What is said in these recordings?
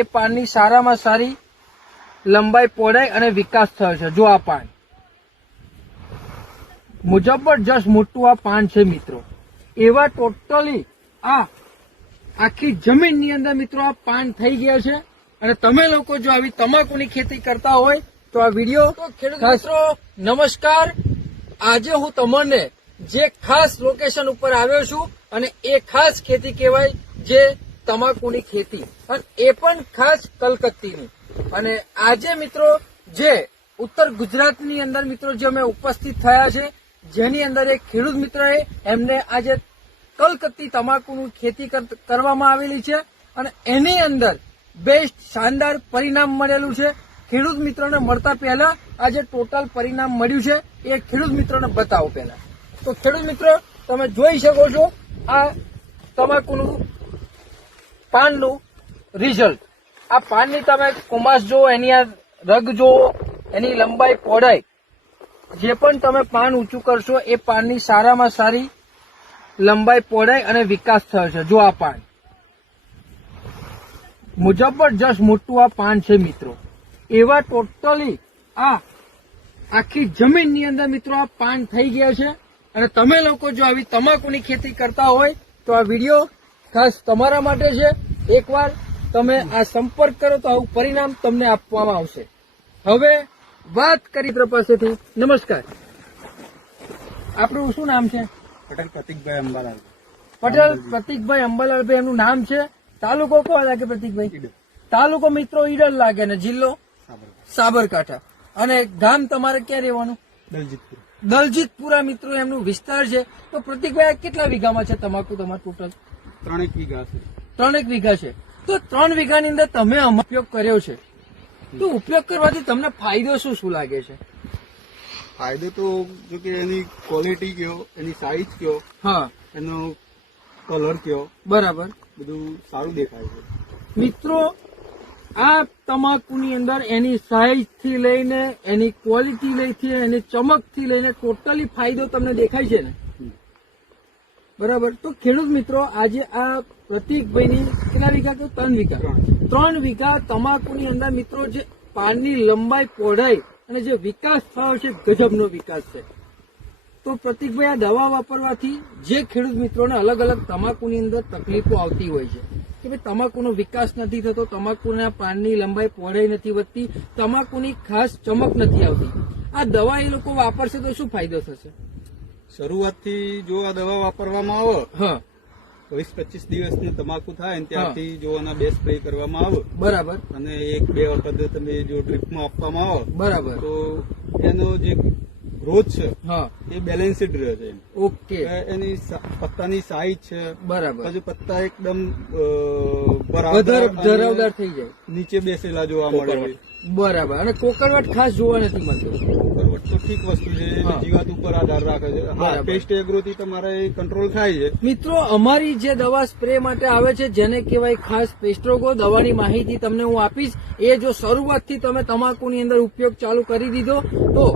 એ પાનની સારામાં સારી લંબાઈ, પહોળાઈ અને વિકાસ થયો છે. જો આ પાન જબરજસ્ત મોટું આ પાન છે મિત્રો. એવા ટોટલી આ આખી જમીનની અંદર મિત્રો આ પાન થઈ ગયા છે. અને તમે લોકો જો આવી તમાકુની ખેતી કરતા હોય તો આ વિડીયો ખેડૂત મિત્રો નમસ્કાર. આજે હું તમને જે ખાસ લોકેશન ઉપર આવ્યો છું અને એ ખાસ ખેતી કહેવાય જે તમાકુની ખેતી, અને એ પણ ખાસ કલકત્તીની. અને આજે મિત્રો જે ઉત્તર ગુજરાતની અંદર મિત્રો જે અમે ઉપસ્થિત થયા છે, જેની અંદર એક ખેડૂત મિત્રએ એમને આજે કલકત્તી તમાકુનું ખેતી કરવામાં આવેલી છે અને એની અંદર બેસ્ટ શાનદાર પરિણામ મળેલું છે. ખેડૂત મિત્રોને મળતા પહેલા આજે ટોટલ પરિણામ મળ્યું છે એ ખેડૂત મિત્રોને બતાવો પહેલા. તો ખેડૂત મિત્રો તમે જોઈ શકો છો આ તમાકુનું પાનનું રિઝલ્ટ. આ પાનની તમે કુમાસ જુઓ, એની આ રગ જુઓ, એની લંબાઈ, પહોળાઈ, જે પણ તમે પાન ઊંચું કરશો એ પાનની સારામાં સારી લંબાઈ, પહોળાઈ અને વિકાસ થયો છે. જો આ પાન જબરજસ્ત મોટું આ પાન છે મિત્રો. એવા ટોટલી આ આખી જમીનની અંદર મિત્રો આ પાન થઈ ગયા છે. અને તમે લોકો જો આવી તમાકુની ખેતી કરતા હોય તો આ વિડીયો ખાસ તમારા માટે છે. એકવાર તમે આ સંપર્ક કરો તો આવું પરિણામ તમને આપવામાં આવશે. હવે વાત કરી મિત્ર પાસેથી. નમસ્કાર, આપણું શું નામ છે? પટેલ પ્રતિકભાઈ અંબાલાલ. પટેલ પ્રતિકભાઈ અંબાલાલભાઈ એમનું નામ છે. તાલુકો કયો લાગે પ્રતિકભાઈ? તાલુકો મિત્રો ઈડર લાગે ને જિલ્લો સાબરકાંઠા. અને ગામ તમારે ક્યાં રહેવાનું? દલજીતપુર. દલજીતપુરા મિત્રો એમનું વિસ્તાર છે. તો પ્રતિકભાઈ આ કેટલા વીઘામાં છે તમાકુ તમારે ટોટલ? 3 વીઘા છે. 3 વીઘા છે. તો 3 વીઘાની અંદર તમે ઉપયોગ કર્યો છે, તો ઉપયોગ કરવાથી તમને ફાયદો શું લાગે છે? ફાયદો તો જો કે એની ક્વોલિટી કયો, એની સાઈઝ કયો, હા, એનો કલર કયો, બરાબર, બધું સારું દેખાય છે મિત્રો. આ તમાકુની અંદર એની સાઈઝ થી લઈને એની ક્વોલિટી લઈને એની ચમક થી લઈને ટોટલી ફાયદો તમને દેખાય છે ને? બરાબર. તો ખેડૂત મિત્રો આજે આ પ્રતિકભાઈની કેટલા વીઘા કે 3 વીઘા? 3 વીઘા તમાકુની અંદર મિત્રો જે પાનની લંબાઈ, પહોળાઈ અને જે વિકાસ થયો છે ગજબનો વિકાસ છે. તો પ્રતિકભાઈ આ દવા વાપરવાથી જે ખેડૂત મિત્રોને અલગ અલગ તમાકુની અંદર તકલીફો આવતી હોય છે કે ભાઈ તમાકુનો વિકાસ નથી થતો, તમાકુના પાનની લંબાઈ, પહોળાઈ નથી વધતી, તમાકુની ખાસ ચમક નથી આવતી, આ દવા એ લોકો વાપરશે તો શું ફાયદો થશે? શરૂઆતથી જો આ દવા વાપરવામાં આવે, હા, 20-25 દિવસની તમાકુ થાય ને ત્યારથી જો આના 2 સ્પ્રે કરવામાં આવે, બરાબર, અને 1-2 વખત તમે જો ડ્રીપમાં આપવામાં આવે, બરાબર, તો એનો જે ગ્રોથ છે હા એ બેલેન્સ્ડ રહે છે. ઓકે. એની પત્તાની સાઈઝ છે, બરાબર, હજુ પત્તા એકદમ ધરાવદાર થઈ જાય, નીચે બેસેલા જોવા મળે. બરાબર. અને કોકરવટ ખાસ જોવા નથી મળતું. કોકરવટ તો ઠીક વસ્તુ છે, જીવાત ઉપર આધાર રાખે છે. હા, પેસ્ટ એગ્રોથી તમારે કંટ્રોલ થાય છે. મિત્રો અમારી જે દવા સ્પ્રે માટે આવે છે જેને કહેવાય ખાસ પેસ્ટ્રોગો, દવાની માહિતી તમને હું આપીશ. એ જો શરૂઆતથી તમે તમાકુની અંદર ઉપયોગ ચાલુ કરી દીધો તો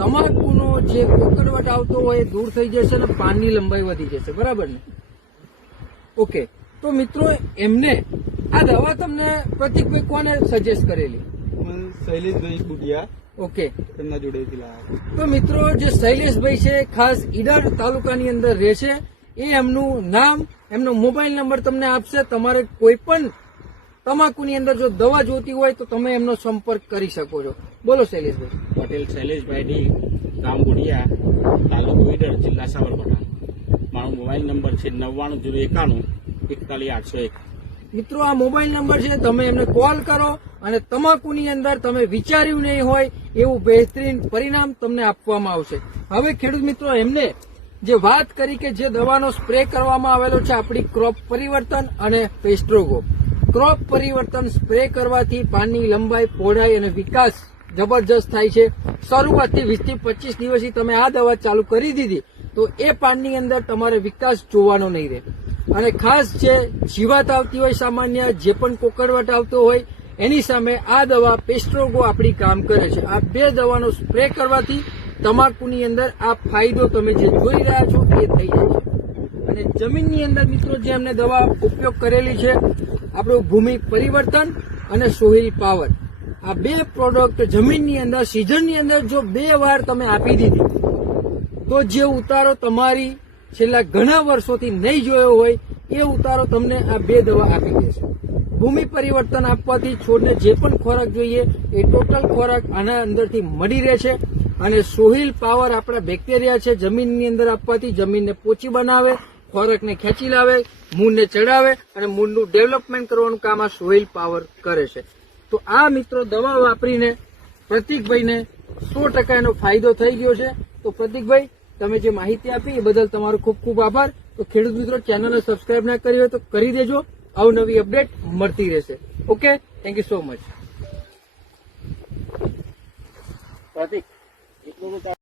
તમાકુનો જે કોકરવટ આવતો હોય એ દૂર થઈ જશે અને પાનની લંબાઈ વધી જશે. બરાબર ને? ઓકે. તો મિત્રો એમને આ દવા તમને પ્રતિકભાઈ કોને સજેસ્ટ કરેલી? શૈલેષભાઈ બુડિયા, ઓકે, એમના જોડેથી લાવ્યા. તો મિત્રો જે શૈલેષભાઈ છે ખાસ ઈડર તાલુકાની અંદર રહે છે, એ એમનું નામ, એમનો મોબાઈલ નંબર તમને આપશે. તમારે કોઈ પણ તમાકુની અંદર જો દવા જોતી હોય તો તમે એમનો સંપર્ક કરી શકો છો. બોલો શૈલેષભાઈ. પટેલ શૈલેષભાઈ ડી, ગામ બુડિયા, તાલુકો ઈડર, જિલ્લા સાબરકાંઠા. મારો મોબાઈલ નંબર છે 990191 મિત્રો આ મોબાઈલ નંબર છે, તમે એમને કોલ કરો અને તમાકુની અંદર તમે વિચાર્યું નહીં હોય એવું બહેતરીન પરિણામ તમને આપવામાં આવશે. હવે ખેડૂત મિત્રો એમને જે વાત કરી કે જે દવાનો સ્પ્રે કરવામાં આવેલો છે આપણી ક્રોપ પરિવર્તન અને પેસ્ટ્રોગો. ક્રોપ પરિવર્તન સ્પ્રે કરવાથી પાનની લંબાઈ, પહોળાઈ અને વિકાસ જબરજસ્ત થાય છે. શરૂઆતથી 20 થી 25 દિવસથી તમે આ દવા ચાલુ કરી દીધી તો એ પાનની અંદર તમારે વિકાસ જોવાનો નહીં રહે. અને ખાસ જે જીવાત આવતી હોય, સામાન્ય જે પણ કોકરવટ આવતો હોય, એની સામે આ દવા પેસ્ટ્રોગો આપણી કામ કરે છે. આ 2 દવાનો સ્પ્રે કરવાથી તમાકુની અંદર આ ફાયદો તમે જે જોઈ રહ્યા છો એ થઈ જાય છે. અને જમીનની અંદર મિત્રો જે અમને દવા ઉપયોગ કરેલી છે આપણું ભૂમિ પરિવર્તન અને સોહિલ પાવર, આ બે પ્રોડક્ટ જમીનની અંદર સિઝનની અંદર જો 2 વાર તમે આપી દીધી તો જે ઉતારો તમારી છેલ્લા ઘણા વર્ષોથી નહીં જોયો હોય એ ઉતારો તમને આ 2 દવા આપી દેશે. ભૂમિ પરિવર્તન આપવાથી છોડને જે પણ ખોરાક જોઈએ એ ટોટલ ખોરાક આના અંદરથી મળી રહે છે. અને સોહિલ પાવર આપણા બેક્ટેરિયા છે જમીનની અંદર આપવાથી જમીનને પોચી બનાવે, ખોરાકને ખેંચી લાવે, મૂળને ચડાવે અને મૂળનું ડેવલપમેન્ટ કરવાનું કામ આ સોહિલ પાવર કરે છે. તો આ મિત્રો દવા વાપરીને પ્રતિકભાઈને 100% એનો ફાયદો થઈ ગયો છે. તો પ્રતિકભાઈ, તમે જે માહિતી આપી એ બદલ તમારો ખૂબ ખૂબ આભાર. તો ખેડૂત મિત્રો, ચેનલને સબસ્ક્રાઇબ ના કરી હોય તો કરી દેજો, અવનવી અપડેટ મળતી રહેશે. Okay, thank you so much. Pratik એટલું